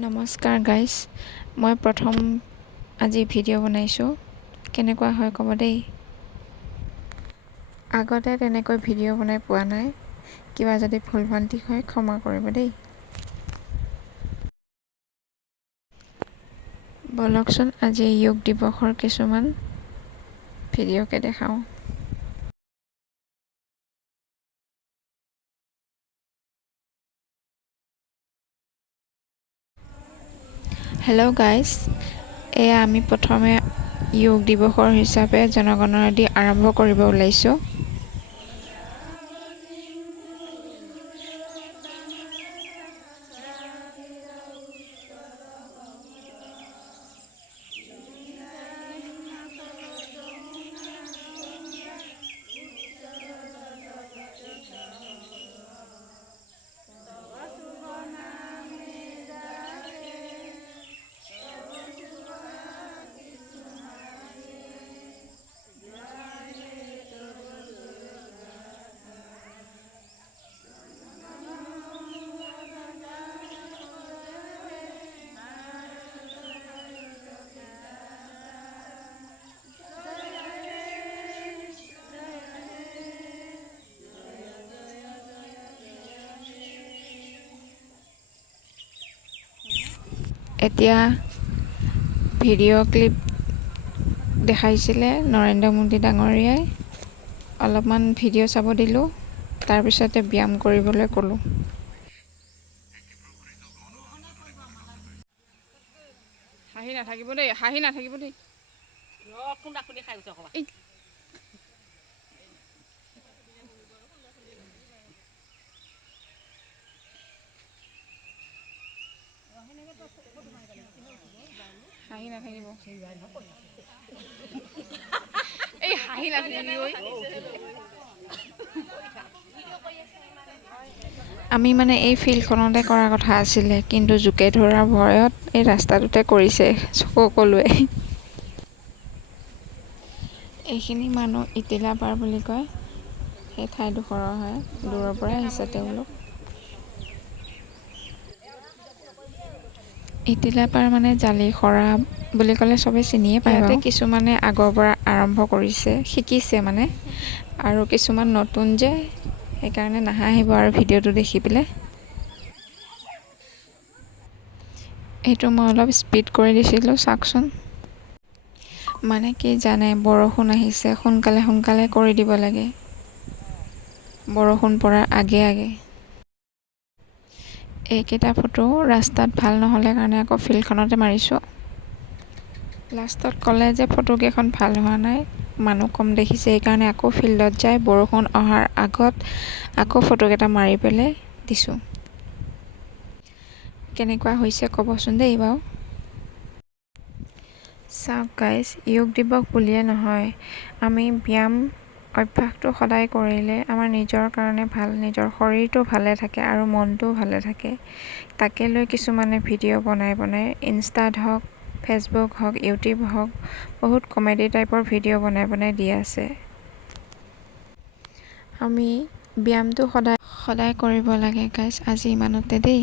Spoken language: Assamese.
নমস্কাৰ গাইজ, মই প্ৰথম আজি ভিডিঅ' বনাইছোঁ। কেনেকুৱা হয় ক'ব দেই। আগতে তেনেকৈ ভিডিঅ' বনাই পোৱা নাই। কিবা যদি ভুল ভ্ৰান্তি হয় ক্ষমা কৰিব দেই। বলকচোন আজি যোগ দিৱসৰ কিছুমান ভিডিঅ'কে দেখাওঁ। হেল্ল' গাইজ, এয়া আমি প্ৰথমে যোগ দিৱসৰ হিচাপে জনগণনা দি আৰম্ভ কৰিব ওলাইছোঁ। এতিয়া ভিডিঅ' ক্লিপ দেখাইছিলে নৰেন্দ্ৰ মোদী ডাঙৰীয়াই। অলপমান ভিডিঅ' চাব দিলোঁ, তাৰপিছতে ব্যায়াম কৰিবলৈ ক'লোঁ। হাঁহি নাথাকিব দেই, হাঁহি নাথাকিব দেই। হাঁহি নাথাকিব, এই হাঁহি নাথাকিব। আমি মানে এই ফিল্ডখনতে কৰা কথা আছিলে, কিন্তু জোকে ধৰাৰ ভয়ত এই ৰাস্তাটোতে কৰিছে সকলোৱে। এইখিনি মানুহ ইটিলাপাৰ বুলি কয়, সেই ঠাইডোখৰৰ হয়। দূৰৰ পৰাই আহিছে তেওঁলোক। ইটিলাপাৰ মানে জালিখৰা বুলি ক'লে চবেই চিনিয়ে পায়। ইয়াতে কিছুমানে আগৰ পৰা আৰম্ভ কৰিছে, শিকিছে মানে, আৰু কিছুমান নতুন যে, সেইকাৰণে নাহাঁহিব আৰু ভিডিঅ'টো দেখি পেলাই। এইটো মই অলপ স্পীড কৰি দিছিলোঁ, চাওকচোন। মানে কি জানে, বৰষুণ আহিছে, সোনকালে কৰি দিব লাগে, বৰষুণ পৰাৰ আগে আগে। এইকেইটা ফটো ৰাস্তাত ভাল নহ'লে কাৰণে আকৌ ফিল্ডখনতে মাৰিছোঁ। লাষ্টত ক'লে যে ফটোকেইখন ভাল হোৱা নাই, মানুহ কম দেখিছে, সেইকাৰণে আকৌ ফিল্ডত যাই বৰষুণ অহাৰ আগত আকৌ ফটোকেইটা মাৰি পেলাই দিছোঁ। কেনেকুৱা হৈছে ক'বচোন দেই বাৰু। চাওক গাইজ, যোগ দিৱস বুলিয়ে নহয়, আমি ব্যায়াম অভ্যাসটো সদায় কৰিলে আমাৰ নিজৰ কাৰণে ভাল, নিজৰ শৰীৰটো ভালে থাকে আৰু মনটোও ভালে থাকে। তাকে লৈ কিছুমানে ভিডিঅ' বনাই ইনষ্টাত হওক, ফেচবুক হওক, ইউটিউব হওক, বহুত কমেডি টাইপৰ ভিডিঅ' বনাই দি আছে। আমি ব্যায়ামটো সদায় কৰিব লাগে গাইজ। আজি ইমানতে দেই।